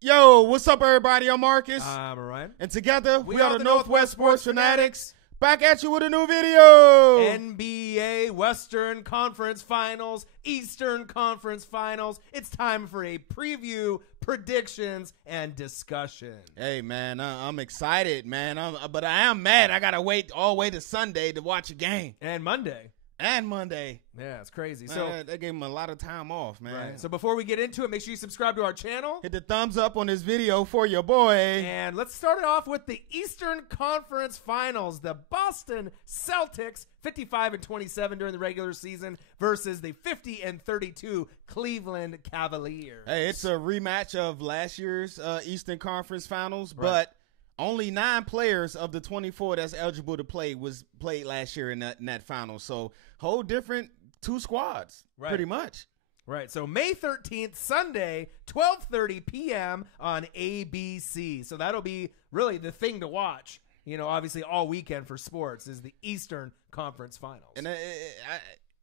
Yo, what's up, everybody? I'm Marcus. I'm Ryan. And together, we are the Northwest Sports Fanatics. Back at you with a new video. NBA Western Conference Finals, Eastern Conference Finals. It's time for a preview, predictions, and discussion. Hey, man, I'm excited, man. But I am mad. I got to wait all the way to Sunday to watch a game. And Monday. Yeah, it's crazy. Man, So they gave him a lot of time off, man. Right. So before we get into it, make sure you subscribe to our channel. Hit the thumbs up on this video for your boy. And let's start it off with the Eastern Conference Finals. The Boston Celtics, 55-27 during the regular season, versus the 50-32 Cleveland Cavaliers. Hey, it's a rematch of last year's Eastern Conference Finals, Right. but only 9 players of the 24 that's eligible to play was played last year in that final. So, whole different 2 squads, Right. pretty much. Right, so May 13th, Sunday, 12:30 p.m. on ABC. So that'll be really the thing to watch, you know, obviously all weekend for sports is the Eastern Conference Finals. And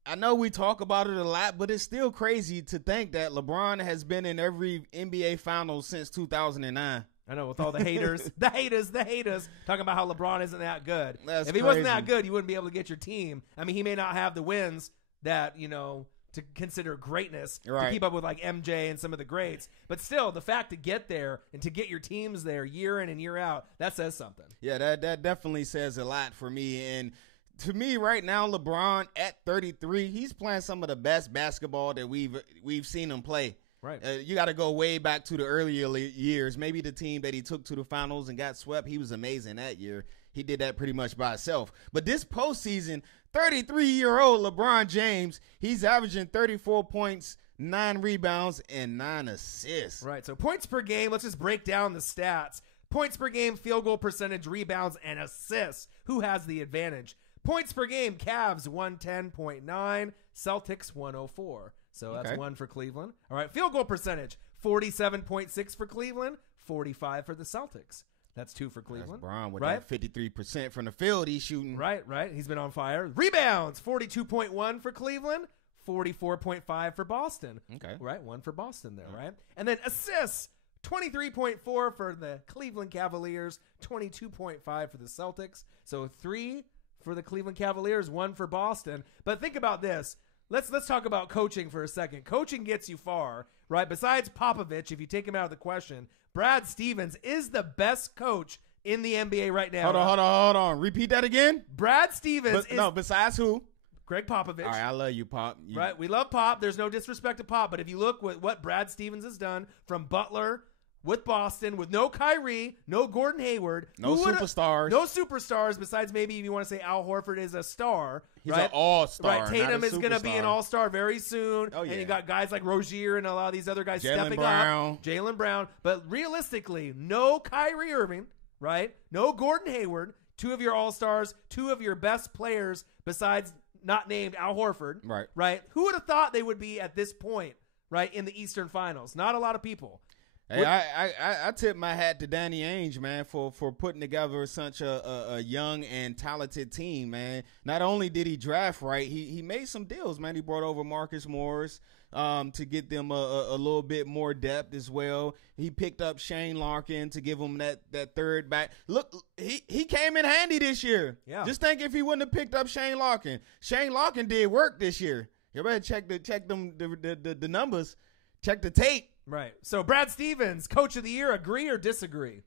I know we talk about it a lot, but it's still crazy to think that LeBron has been in every NBA Finals since 2009. I know, with all the haters, the haters, talking about how LeBron isn't that good. That's if he wasn't crazy. that good, you wouldn't be able to get your team. I mean, he may not have the wins that, you know, to consider greatness, Right. to keep up with like MJ and some of the greats. But still, the fact to get there and to get your teams there year in and year out, that says something. Yeah, that definitely says a lot for me. And to me, right now, LeBron at 33, he's playing some of the best basketball that we've seen him play. Right. You got to go way back to the earlier years. Maybe the team that he took to the finals and got swept, he was amazing that year. He did that pretty much by himself. But this postseason, 33-year-old LeBron James, he's averaging 34 points, 9 rebounds, and 9 assists. Right. So points per game, let's just break down the stats. Points per game, field goal percentage, rebounds, and assists. Who has the advantage? Points per game, Cavs 110.9, Celtics 104. So that's Okay. 1 for Cleveland. All right, field goal percentage, 47.6 for Cleveland, 45 for the Celtics. That's 2 for Cleveland. That's Bron with right? that 53% from the field he's shooting. Right. He's been on fire. Rebounds, 42.1 for Cleveland, 44.5 for Boston. Okay. Right, 1 for Boston there, right? And then assists, 23.4 for the Cleveland Cavaliers, 22.5 for the Celtics. So 3 for the Cleveland Cavaliers, 1 for Boston. But think about this. Let's talk about coaching for a second. Coaching gets you far, right? Besides Popovich, if you take him out of the question, Brad Stevens is the best coach in the NBA right now. Hold on. Repeat that again. Brad Stevens is besides who? Greg Popovich. All right, I love you, Pop. Right, we love Pop. There's no disrespect to Pop, but if you look at what Brad Stevens has done from Butler with Boston, with no Kyrie, no Gordon Hayward, No superstars besides maybe if you want to say Al Horford is a star. He's right? an all-star. Right, Tatum not a is going to be an superstar. all-star very soon. Oh, yeah. And you got guys like Rozier and a lot of these other guys stepping Brown. up. Jaylen Brown. But realistically, no Kyrie Irving, right? No Gordon Hayward. 2 of your all-stars, 2 of your best players besides not named Al Horford. Right? Who would have thought they would be at this point, right, in the Eastern Finals? Not a lot of people. Hey, I tip my hat to Danny Ainge, man, for putting together such a young and talented team, man. Not only did he draft right, he made some deals, man. He brought over Marcus Morris to get them a little bit more depth as well. He picked up Shane Larkin to give him that third back. Look, he came in handy this year. Yeah. Just think if he wouldn't have picked up Shane Larkin. Shane Larkin did work this year. You better check the numbers. Check the tape. Right. So Brad Stevens, Coach of the Year, agree or disagree?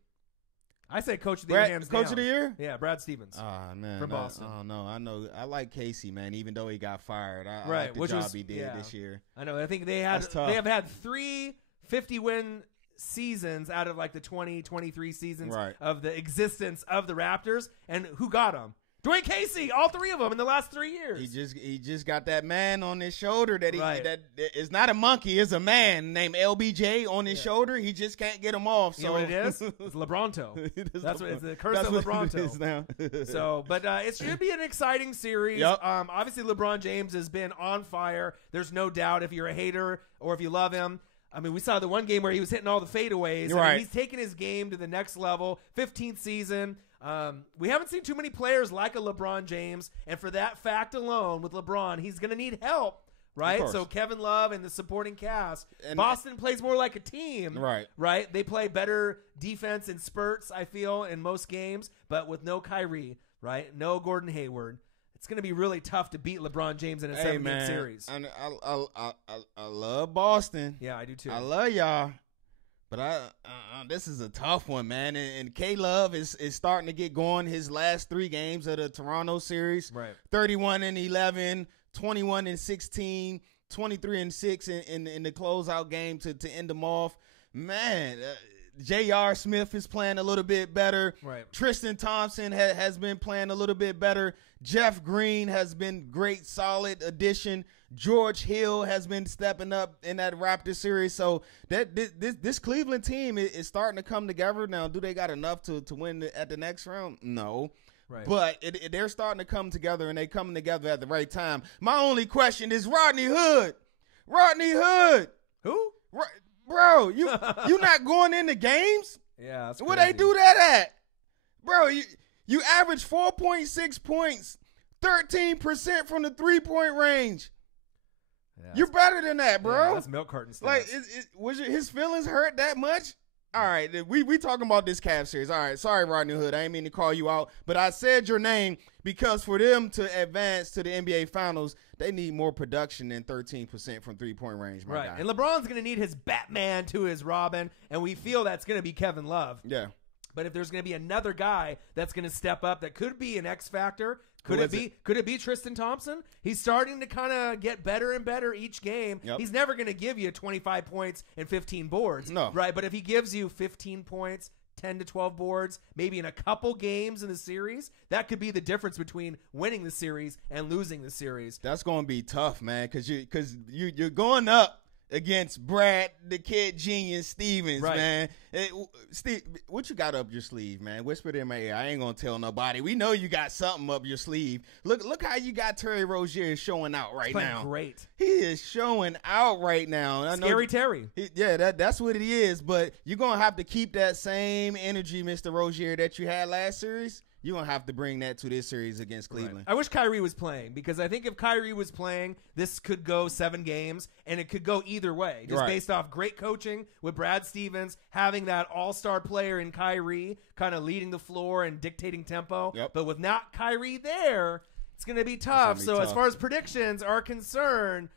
I say Coach of the Year hands down. Coach of the Year? Yeah, Brad Stevens. Oh, man. From Boston. I don't know. I know. I like Casey, man, even though he got fired. I Right, like the which job was- he did yeah. this year. I know. I think they That's tough. have had 3 50-win seasons out of like the 23 seasons Right. of the existence of the Raptors. And who got them? Dwayne Casey, all 3 of them in the last 3 years. He just got that man on his shoulder that Right. that is not a monkey, it's a man named LBJ on his shoulder. He just can't get him off. You know what it is? It's LeBronto. That's what it's the curse of LeBronto. It is now. So, but it should be an exciting series. Yep. Obviously, LeBron James has been on fire. There's no doubt if you're a hater or if you love him. I mean, we saw the one game where he was hitting all the fadeaways. Right. I mean, he's taking his game to the next level. 15th season. We haven't seen too many players like a LeBron James, and for that fact alone, with LeBron, he's going to need help right? So Kevin Love and the supporting cast. And Boston plays more like a team. Right. Right? They play better defense in spurts, I feel, in most games, but with no Kyrie, right? No Gordon Hayward. It's going to be really tough to beat LeBron James in a 7-game series. I love Boston. Yeah, I do too. I love y'all. But this is a tough one, man. And K-Love is starting to get going. His last 3 games of the Toronto series, right? 31-11, 21-16, 23-6 in the closeout game to end them off. Man, J.R. Smith is playing a little bit better. Right. Tristan Thompson has been playing a little bit better. Jeff Green has been great, solid addition. George Hill has been stepping up in that Raptor series. So this Cleveland team is starting to come together. Now, do they got enough to win at the next round? No. Right. But they're starting to come together, and they coming together at the right time. My only question is Rodney Hood. Rodney Hood. Who? Bro, you not going into games? Yeah, that's Where crazy. they do that at? Bro, you average 4.6 points, 13% from the 3-point range. Yeah, You're better than that, bro. Yeah, that's milk carton stuff. Like, was his feelings hurt that much? All right, we talking about this Cavs series. All right, sorry, Rodney Hood. I ain't mean to call you out, but I said your name because for them to advance to the NBA Finals, they need more production than 13% from 3-point range, my right. guy. And LeBron's going to need his Batman to his Robin, and we feel that's going to be Kevin Love. Yeah. But if there's going to be another guy that's going to step up that could be an X factor, could it be Tristan Thompson? He's starting to kind of get better and better each game. Yep. He's never going to give you 25 points and 15 boards. No. Right? But if he gives you 15 points, 10 to 12 boards, maybe in a couple games in the series, that could be the difference between winning the series and losing the series. That's going to be tough, man, because you're going up against Brad, the kid genius Stevens, right. Man. Steve, what you got up your sleeve, man? Whisper it in my ear. I ain't gonna tell nobody. We know you got something up your sleeve. Look how you got Terry Rozier showing out right now. Great. He is showing out right now. Scary Terry. That's what it is. But you're gonna have to keep that same energy, Mr. Rozier, that you had last series. You're going to have to bring that to this series against Cleveland. Right. I wish Kyrie was playing because I think if Kyrie was playing, this could go 7 games, and it could go either way. Just based off great coaching with Brad Stevens, having that all-star player in Kyrie kind of leading the floor and dictating tempo. Yep. But with not Kyrie there, it's going to be tough. As far as predictions are concerned,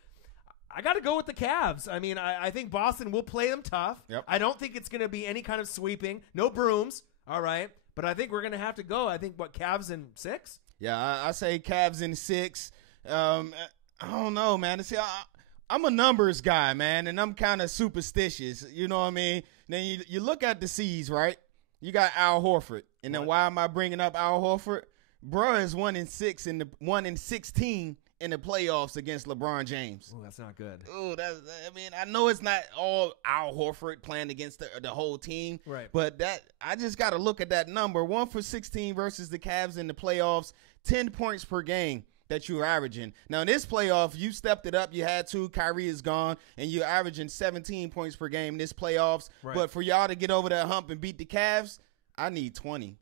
I got to go with the Cavs. I mean, I think Boston will play them tough. Yep. I don't think it's going to be any kind of sweeping. No brooms. All right. But I think we're going to have to go. I think, Cavs in 6? Yeah, I say Cavs in 6. I don't know, man. See, I'm a numbers guy, man, and I'm kind of superstitious. You know what I mean? Then you look at the C's, right? You got Al Horford. And then why am I bringing up Al Horford? Bro is 1-6 in the 1-16 in the playoffs against LeBron James. Oh, that's not good. Oh, I know it's not all Al Horford playing against the whole team, right? But I just got to look at that number: 1-for-16 versus the Cavs in the playoffs, 10 points per game that you're averaging. Now in this playoff, you stepped it up. You had 2. Kyrie is gone, and you're averaging 17 points per game in this playoffs. Right. But for y'all to get over that hump and beat the Cavs, I need 20.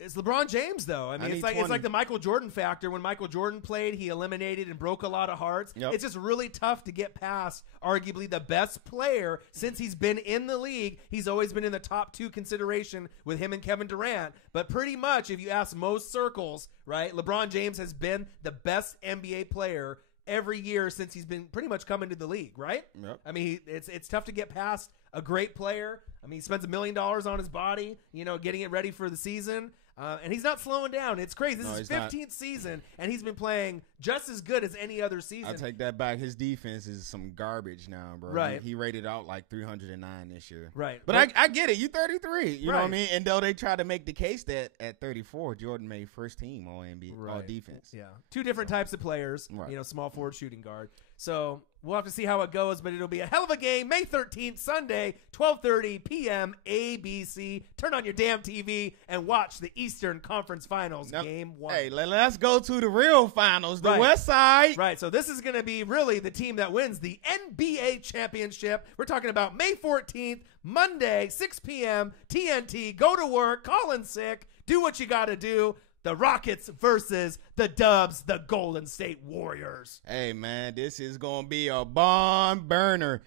It's LeBron James, though. I mean, it's like the Michael Jordan factor. When Michael Jordan played, he eliminated and broke a lot of hearts. Yep. It's just really tough to get past arguably the best player since he's been in the league. He's always been in the top 2 consideration with him and Kevin Durant. But pretty much, if you ask most circles, right, LeBron James has been the best NBA player every year since he's been pretty much coming to the league, right? Yep. I mean, it's tough to get past a great player. I mean, he spends $1 million on his body, getting it ready for the season. And he's not slowing down. It's crazy. This is his 15th season, and he's been playing just as good as any other season. I take that back. His defense is some garbage now, bro. Right. He rated out like 309 this year. Right. But I get it. You 33. You know what I Right. mean? And though they try to make the case that at 34, Jordan made first team all NBA, all defense. Yeah. 2 different types of players, Right. Small forward, shooting guard. So we'll have to see how it goes, but it'll be a hell of a game. May 13th, Sunday, 12:30 p.m. ABC. Turn on your damn TV and watch the Eastern Conference Finals, Game 1. Hey, let's go to the real finals, the Right. West Side. Right, so this is going to be really the team that wins the NBA championship. We're talking about May 14th, Monday, 6 p.m., TNT. Go to work, call in sick, do what you got to do. the Rockets versus the Dubs, the Golden State Warriors. Hey, man, this is going to be a barn burner.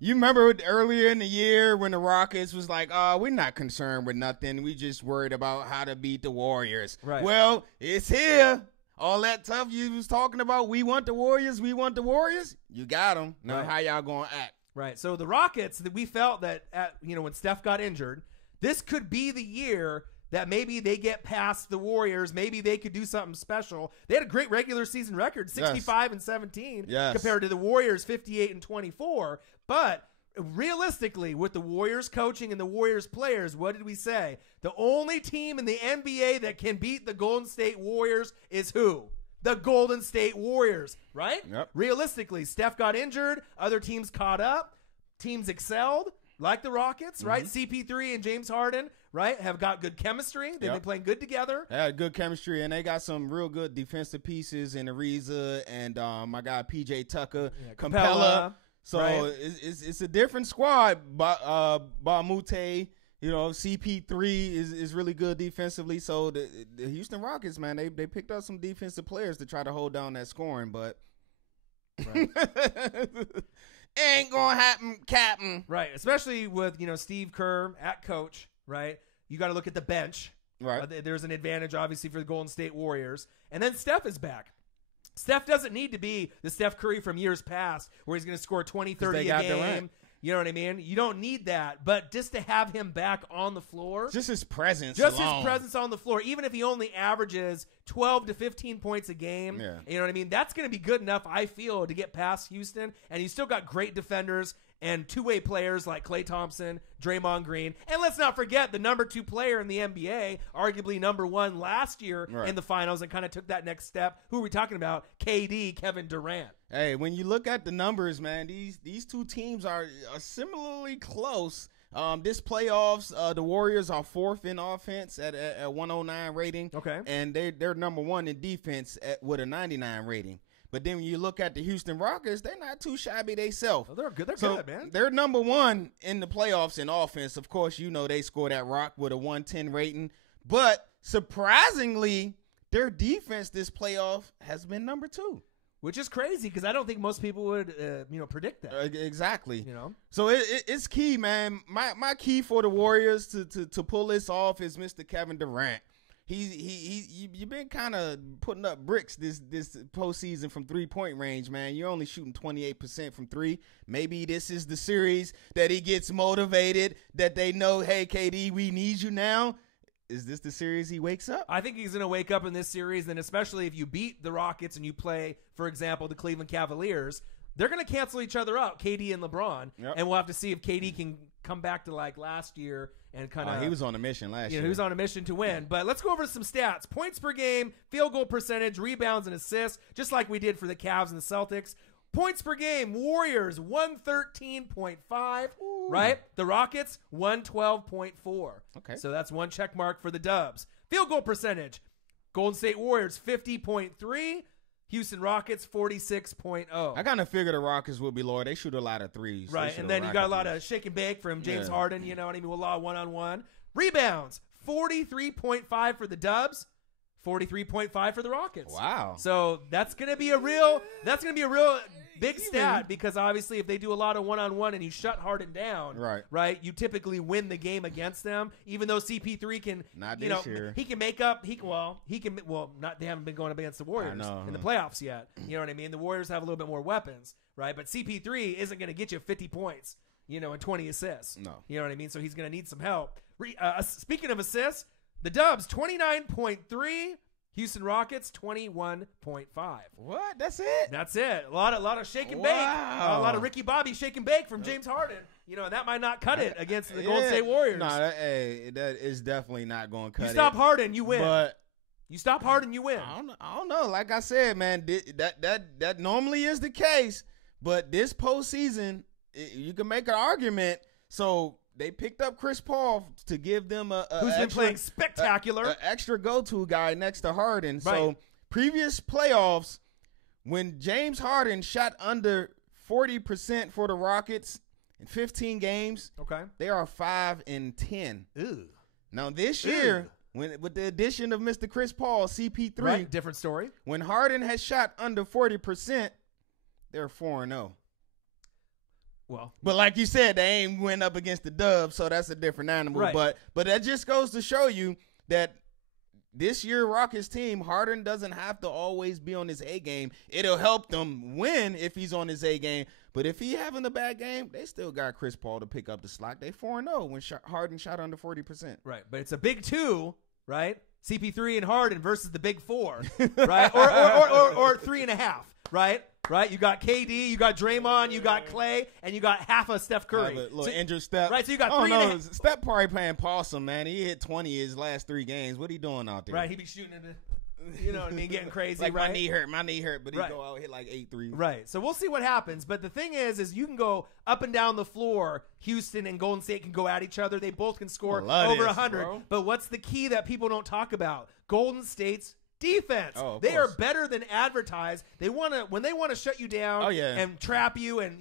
You remember earlier in the year when the Rockets was like, we're not concerned with nothing. We just worried about how to beat the Warriors. Right. Well, it's here. All that stuff you was talking about, we want the Warriors, you got them. Now, Right. how y'all going to act? Right. So the Rockets, we felt that, when Steph got injured, this could be the year that maybe they get past the Warriors. Maybe they could do something special. They had a great regular season record, 65-17, compared to the Warriors, 58-24. But realistically, with the Warriors coaching and the Warriors players, what did we say? The only team in the NBA that can beat the Golden State Warriors is who? The Golden State Warriors, right? Yep. Realistically, Steph got injured. Other teams caught up. Teams excelled, like the Rockets, right? CP3 and James Harden, right, have got good chemistry. They've been playing good together. They had good chemistry, and they got some real good defensive pieces in Ariza and my guy P.J. Tucker, Capella. So right. it's a different squad. Bamute, CP3 is really good defensively. So the Houston Rockets, man, they picked up some defensive players to try to hold down that scoring, but right. ain't gonna happen, Captain. Right, especially with Steve Kerr at coach. Right, you got to look at the bench. Right, there's an advantage obviously for the Golden State Warriors, and then Steph is back. Steph doesn't need to be the Steph Curry from years past where he's going to score 20, 30 a game. Durant. You know what I mean? You don't need that. But just to have him back on the floor. Just his presence His presence on the floor. Even if he only averages 12 to 15 points a game. Yeah. You know what I mean? That's going to be good enough, I feel, to get past Houston. And you still got great defenders and two-way players like Klay Thompson, Draymond Green. And let's not forget the number 2 player in the NBA, arguably number 1 last year in the finals and kind of took that next step. Who are we talking about? KD, Kevin Durant. Hey, when you look at the numbers, man, these two teams are similarly close. This playoffs, the Warriors are 4th in offense at 109 rating. Okay. And they're number 1 in defense with a 99 rating. But then when you look at the Houston Rockets, they're not too shabby themselves. Oh, they're good. They're good, man. They're number 1 in the playoffs in offense. Of course, they scored that rock with a 110 rating. But surprisingly, their defense this playoff has been number 2. Which is crazy because I don't think most people would, predict that. Exactly. So it's key, man. My key for the Warriors to pull this off is Mr. Kevin Durant. You've been kind of putting up bricks this postseason from 3-point range, man. You're only shooting 28% from 3. Maybe this is the series that he gets motivated, that they know, hey, KD, we need you now. Is this the series he wakes up? I think he's going to wake up in this series, and especially if you beat the Rockets and you play, for example, the Cleveland Cavaliers, they're going to cancel each other out, KD and LeBron, and we'll have to see if KD can come back to like last year and kind of. He was on a mission last year. He was on a mission to win. But let's go over some stats: points per game, field goal percentage, rebounds, and assists, just like we did for the Cavs and the Celtics. Points per game, Warriors 113.5, right? The Rockets 112.4. Okay. So that's one check mark for the Dubs. Field goal percentage, Golden State Warriors 50.3, Houston Rockets 46.0. I kind of figured the Rockets would be lower. They shoot a lot of threes. Right, and then you got a lot of shake and bake from James Harden, you know what I mean, with a lot of one-on-one. Rebounds, 43.5 for the Dubs. 43.5 for the Rockets. Wow. So that's going to be a real big stat because obviously if they do a lot of one-on-one and you shut Harden down, right, you typically win the game against them. Even though CP3 can, this year. He can make up. They haven't been going up against the Warriors in the playoffs yet. You know what I mean? The Warriors have a little bit more weapons, right? But CP3 isn't going to get you 50 points, and 20 assists. No. You know what I mean? So he's going to need some help. Speaking of assists, the Dubs 29.3, Houston Rockets 21.5. What? That's it? That's it. A lot of shake and bake. A lot of Ricky Bobby shake and bake from James Harden. And that might not cut it against the Golden State Warriors. No, that is definitely not going to cut it. You stop Harden, you win. But you stop Harden, you win. I don't know. Like I said, man, that normally is the case. But this postseason, you can make an argument. So they picked up Chris Paul to give them who's been playing spectacular, an extra go-to guy next to Harden. Right. So previous playoffs, when James Harden shot under 40% for the Rockets in 15 games, they are 5-10. Ew. Now this year, with the addition of Mr. Chris Paul, CP3, Right, different story. when Harden has shot under 40%, they're 4-0. Well, But like you said, they ain't went up against the Dubs, so that's a different animal. Right. But that just goes to show you that this year Rockets team, Harden doesn't have to always be on his A game. It'll help them win if he's on his A game. But if he having a bad game, they still got Chris Paul to pick up the slack. They 4-0 when Harden shot under 40%. right, but it's a big two, right? CP3 and Harden versus the big four, right? or 3.5, right? Right? You got KD, you got Draymond, you got Clay, and you got half of Steph Curry. Have a little injured Steph. Right, so you got oh, 3.5. Steph probably playing possum, man. He hit 20 his last 3 games. What he doing out there? Right, he be shooting into, you know what I mean, getting crazy, like right? my knee hurt, but he Right. go out hit like 8 threes. Right. So we'll see what happens. But the thing is you can go up and down the floor. Houston and Golden State can go at each other. They both can score over 100. Bro. But what's the key that people don't talk about? Golden State's defense. Oh, of they are course. better than advertised. When they want to shut you down Oh, yeah. and trap you and,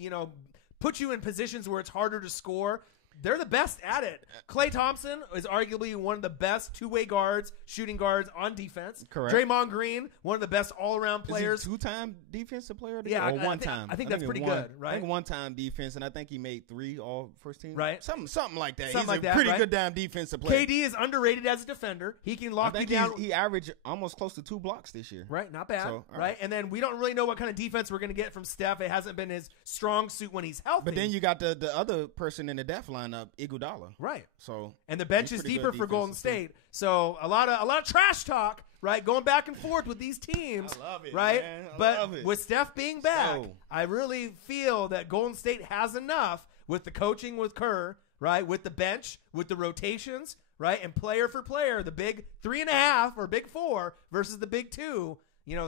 put you in positions where it's harder to score. They're the best at it. Klay Thompson is arguably one of the best two-way guards, shooting guards on defense. Correct. Draymond Green, one of the best all-around players. Is he 2-time defensive player of the Yeah, year? Or I one think- time? I think that's pretty one- good, right? I think 1-time defense, and I think he made 3 all first team. Right. Something like that. Something He's like a that, pretty right? good damn defensive player. KD is underrated as a defender. He can I lock you think down. he averaged almost close to 2 blocks this year. Right, not bad. So, all right, right. and then we don't really know what kind of defense we're going to get from Steph. It hasn't been his strong suit when he's healthy. But then you got the other person in the def lineup, Iguodala. right, So and the bench he's is pretty deeper good for Golden defensive State. So a lot of trash talk, right, going back and forth with these teams. I love it, right? man. I But love it. with Steph being back, So- I really feel that Golden State has enough with the coaching with Kerr, right, with the bench, with the rotations, right, and player for player, the big 3.5 or big 4 versus the big 2.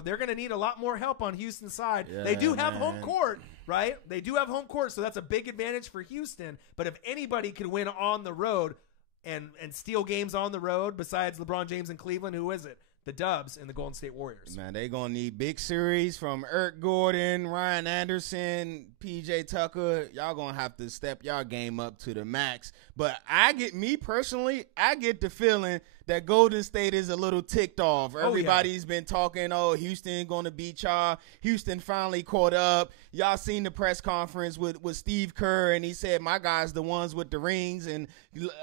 They're going to need a lot more help on Houston's side. Yeah, they do have home man. court, right? They do have home court, so that's a big advantage for Houston. But if anybody could win on the road and steal games on the road besides LeBron James and Cleveland, who is it? The Dubs and the Golden State Warriors. Man, they gonna need big series from Eric Gordon, Ryan Anderson, PJ Tucker. Y'all gonna have to step y'all game up to the max. But I get the feeling that Golden State is a little ticked off. Everybody's been talking, Houston gonna beat y'all. Houston finally caught up. Y'all seen the press conference with Steve Kerr, and he said, my guys the ones with the rings, and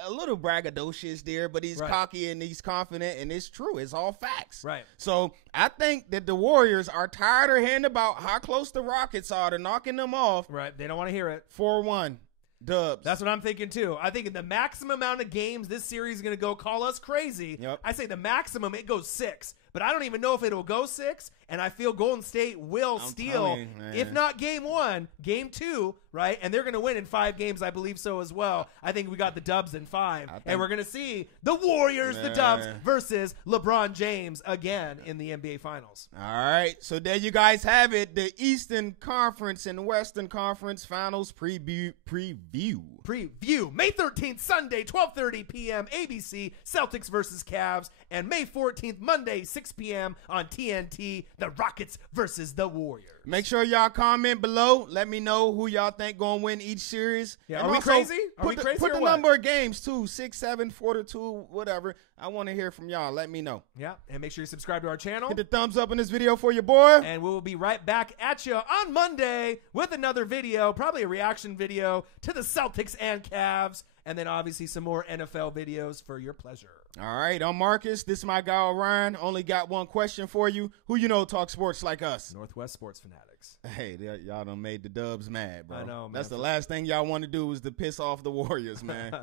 a little braggadocious there, but he's Right. cocky and he's confident, and it's true. It's all facts. Right. So I think that the Warriors are tired of hearing about how close the Rockets are to knocking them off. Right. They don't want to hear it. 4-1. Dubs. That's what I'm thinking, too. I think in the maximum amount of games this series is going to go call us crazy. Yep. I say the maximum, it goes 6. But I don't even know if it'll go 6. And I feel Golden State will I'm steal, telling you, man. if not game 1, game 2, right? And they're going to win in 5 games, I believe so as well. I think we got the Dubs in 5. And we're going to see the Warriors, the Dubs, Man. versus LeBron James again in the NBA Finals. All right. So there you guys have it. The Eastern Conference and Western Conference Finals preview. Preview May 13th, Sunday, 12:30 p.m. ABC, Celtics versus Cavs, and May 14th, Monday, 6 p.m. on TNT, the Rockets versus the Warriors. Make sure y'all comment below. Let me know who y'all think gonna win each series. Yeah, And are we also, crazy? Are we put crazy Put or the what? number of games too. 6, 7, 4-2, whatever. I want to hear from y'all. Let me know. Yeah, and make sure you subscribe to our channel. Hit the thumbs up in this video for your boy. And we will be right back at you on Monday with another video, probably a reaction video to the Celtics and Cavs, and then obviously some more NFL videos for your pleasure. All right, I'm Marcus. This is my guy Orion. Only got one question for you. Who you know talk sports like us? Northwest Sports Fanatics. Hey, y'all done made the Dubs mad, bro. I know, man. That's the last thing y'all want to do is to piss off the Warriors, man.